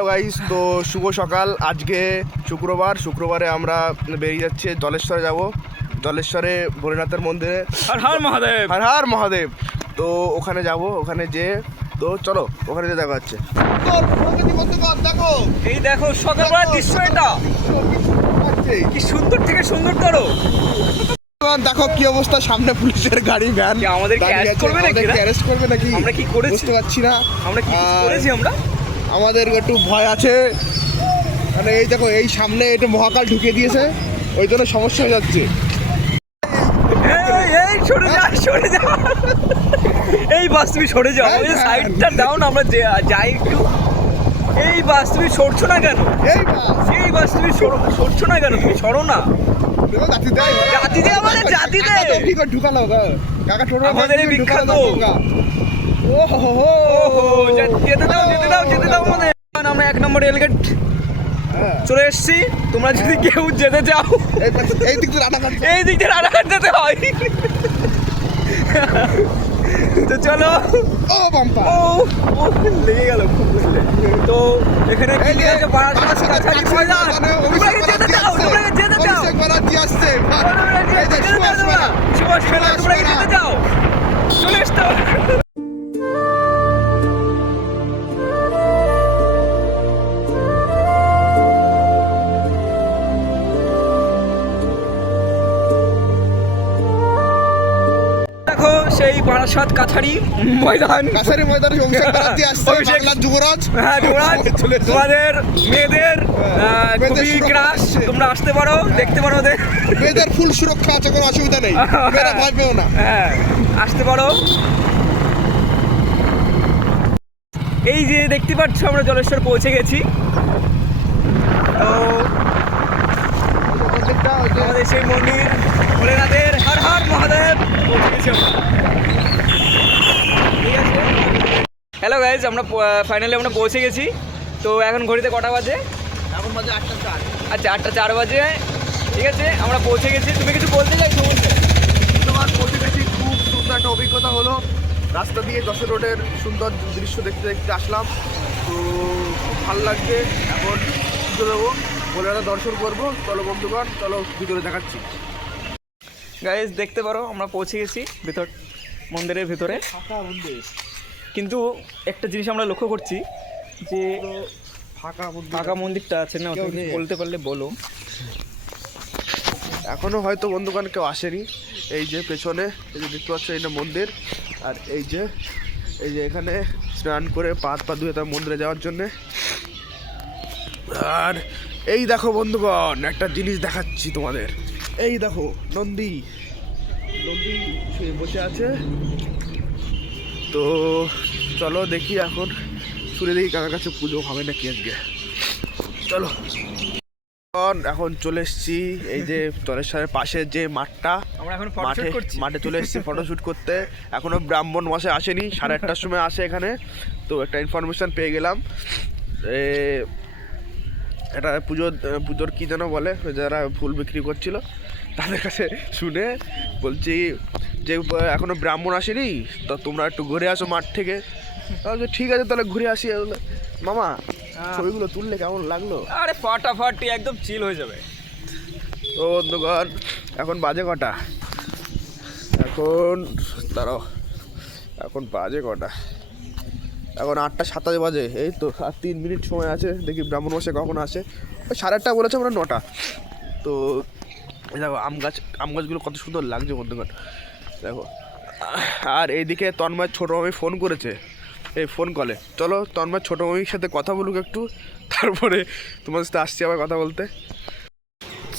Hello guys, তো শুভ সকাল। আজকে শুক্রবারে আমরা বেরিয়ে যাচ্ছি জলেশ্বরে যাব। জলেশ্বরে ভোলেনাথের মন্দিরে হর হর মহাদেব, হর হর মহাদেব। তো ওখানে যাব, ওখানে যে তো চলো ওখানে যে দেখা হচ্ছে। দেখো এই দেখো সকালবেলার দৃশ্য, এটা কি সুন্দর থেকে সুন্দরতর। দেখো কি অবস্থা, সামনে পুলিশের গাড়ি ভ্যান আমাদেরকে অ্যারেস্ট করবে নাকি? অ্যারেস্ট করবে নাকি? আমরা কি করেছি বুঝতে পারছি না। আমরা কি করেছি? আমাদের একটু ভয় আছে, মানে এই দেখো এই সামনে একটু মহাকাল ঢুকে দিয়েছে, ওই জন্য সমস্যা হয়ে যাচ্ছে। এই সরে যা এই বাস তুমি সরে যাও, আমাদের সাইডটা দাও না, আমরা যাই একটু। এই বাস তুমি সরছো না কেন? এই বাস তুমি সরছো না কেন? তুমি সরো না। জাতিতে আমাদের জাতিতে কি করে ঢুকালো কাকা? ছোট আমাদের এই বিখ্যাত। যেতে দাও আমাদের। আমরা 1 নম্বর রেলগেট চলে এসেছি। তোমরা যদি কেউ যেতে চাও এই দিক দিয়ে রানাঘাট যেতে হয়। তো চলো। ও বাম্পা, ও লেগে গেল খুব, বুঝলে তো। এখানে যেতে চাও চলে আসতে। সেই বারাসাত কাছারি ময়দানে যুবরাজ, হ্যাঁ যুবরাজ, তোমাদের মেয়েদের খুবই ক্রাশ। তোমরা আসতে পারো, দেখতে পারো ওদের। মেয়েদের ফুল সুরক্ষা আছে, কোনো অসুবিধা নেই, মেয়েরা ভয় পেও না। হ্যাঁ আসতে পারো। এই যে দেখতে পাচ্ছ আমরা জলেশ্বর পৌঁছে গেছি। তো আমাদের সেই মন্দির ভোলেনাথের হর হর মহাদেব পৌঁছে গেছি আমরা। ঠিক আছে, হ্যালো গাইজ, আমরা ফাইনালি পৌঁছে গেছি। তো এখন ঘড়িতে কটা বাজে? এখন বাজে 8টা 4। আচ্ছা 8টা 4 বাজে। ঠিক আছে, আমরা পৌঁছে গেছি। তুমি কিছু বলতে চাইছো? তোমার পৌঁছে গেছি, খুব সুন্দর একটা অভিজ্ঞতা হলো। রাস্তা দিয়ে যশোর রোডের সুন্দর দৃশ্য দেখতে দেখতে আসলাম, তো খুব ভালো লাগছে। এখন পুজো দেবো, ভোলেনাথ দর্শন করবো। চলো বন্ধুগণ, চলো ভিতরে দেখাচ্ছি। গাইজ দেখতে পারো আমরা পৌঁছে গেছি মন্দিরের ভিতরে। কিন্তু একটা জিনিস আমরা লক্ষ্য করছি যে ফাঁকা মন্দিরটা আছে না, বলতে পারলে বলো। এখনো হয়তো বন্ধুগণ কেউ আসেনি। এই যে পেছনে এই যে দেখতে পাচ্ছ, এটা মন্দির। আর এই যে এখানে স্নান করে পা ধুয়ে তার মন্দিরে যাওয়ার জন্যে। আর এই দেখো বন্ধুগণ, একটা জিনিস দেখাচ্ছি তোমাদের। এই দেখো নন্দী শুয়ে বসে আছে। তো চলো দেখি, এখন শুনে দেখি কাকার কাছে পুজো হবে নাকি আজকে। চলো, এখন চলে এসেছি এই যে জলেশ্বরের পাশে যে মাঠটা, আমরা এখন মাঠে চলে এসেছি ফটোশ্যুট করতে। এখনো ব্রাহ্মণ মশাই আসেনি, 8:30টার সময় আসে এখানে। তো একটা ইনফরমেশন পেয়ে গেলাম, এটা পুজোর কি যেন বলে, যারা ফুল বিক্রি করছিল তাদের কাছে শুনে বলছি যে এখনো ব্রাহ্মণ আসেনি, তো তোমরা একটু ঘুরে আসো মাঠ থেকে। ঠিক আছে তাহলে ঘুরে আসি। মামা ছবিগুলো তুললে কেমন লাগলো? আরে ফাটাফাটি, একদম চিল হয়ে যাবে। তো বন্ধুগণ, এখন বাজে কটা? এখন দাঁড়াও, এখন বাজে কটা? এখন 8টা 27 বাজে। এই তো আর 3 মিনিট সময় আছে, দেখি ব্রাহ্মণ মশাই কখন আসে। ওই 8:30 বলেছে, আমরা 9টা। তো দেখো আম গাছগুলো কত সুন্দর লাগছে বন্ধুগণ, দেখো। আর এইদিকে তন্ময় ছোটো মামি ফোন করেছে, এই ফোন কলে। চলো তন্ময় ছোটো মামির সাথে কথা বলুক একটু, তারপরে তোমার সাথে আসছি আবার কথা বলতে।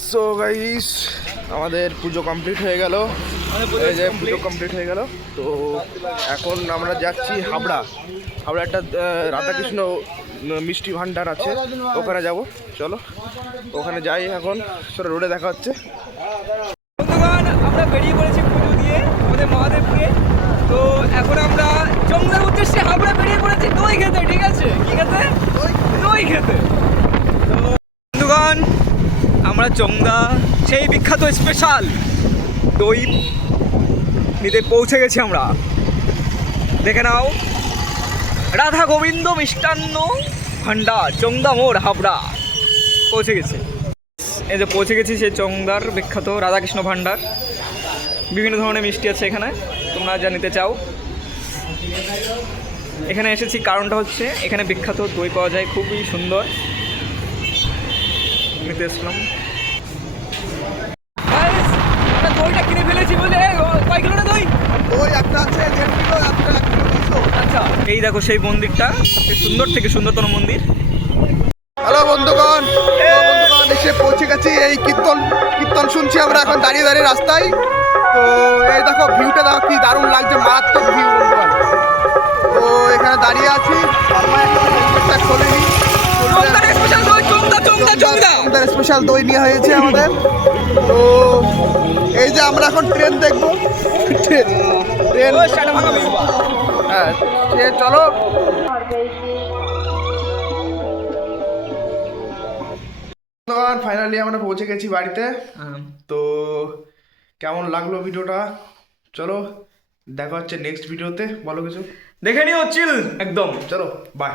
সো গাইস, আমাদের পুজো কমপ্লিট হয়ে গেল। এই যে পুজো কমপ্লিট হয়ে গেল। তো এখন আমরা যাচ্ছি হাবড়া একটা রাধাকৃষ্ণ মিষ্টি ভান্ডার আছে, ওখানে যাব। চলো ওখানে যাই এখন, চলো রোডে দেখা হচ্ছে। বন্ধুগণ, আমরা বেরিয়ে পড়েছি পুজো দিয়ে আমাদের মহাদেবকে। তো এখন আমরা জংলার উদ্দেশ্যে হাবড়া বেরিয়ে পড়েছি দই খেতে। ঠিক আছে, কি খেতে? দই খেতে। তো বন্ধুগণ, আমরা চংদা সেই বিখ্যাত স্পেশাল দই নিতে পৌঁছে গেছি আমরা। দেখে নাও, রাধা গোবিন্দ মিষ্টান্ন ভান্ডার চংদা মোড় হাবড়া পৌঁছে গেছি। এই যে পৌঁছে গেছি সেই চংদার বিখ্যাত রাধাকৃষ্ণ ভান্ডার। বিভিন্ন ধরনের মিষ্টি আছে এখানে, তোমরা যা নিতে চাও। এখানে এসেছি কারণটা হচ্ছে এখানে বিখ্যাত দই পাওয়া যায়, খুবই সুন্দর, নিতে এসলাম। Guys, আমরা দইটা কিনে ফেলেছি বলে কয় কিলো না দই? ওই একটা আছে 1.5 কিলো, একটা 1 কিলো 200। আচ্ছা, এই দেখো সেই মন্দিরটা, সেই সুন্দর থেকে সুন্দরতম মন্দির। হ্যালো বন্ধুগণ, এসে পৌঁছে গেছি। এই কীর্তন শুনছি আমরা এখন দাঁড়িয়ে দাঁড়িয়ে রাস্তায়। তো এই দেখো ভিউটা দেখো কি দারুণ লাগছে, মারাত্মক ভিউ বন্ধুগণ। তো এখানে দাঁড়িয়ে আছি, খোলেনি, স্পেশাল দই নিয়ে হয়েছে আমাদের। তো এই যে আমরা এখন ট্রেন দেখবো, ট্রেন হ্যাঁ চলো। ফাইনালি আমরা পৌঁছে গেছি বাড়িতে। তো কেমন লাগলো ভিডিওটা, চলো দেখা হচ্ছে নেক্সট ভিডিওতে। বলো কিছু। দেখে নিও চিল একদম। চলো বাই।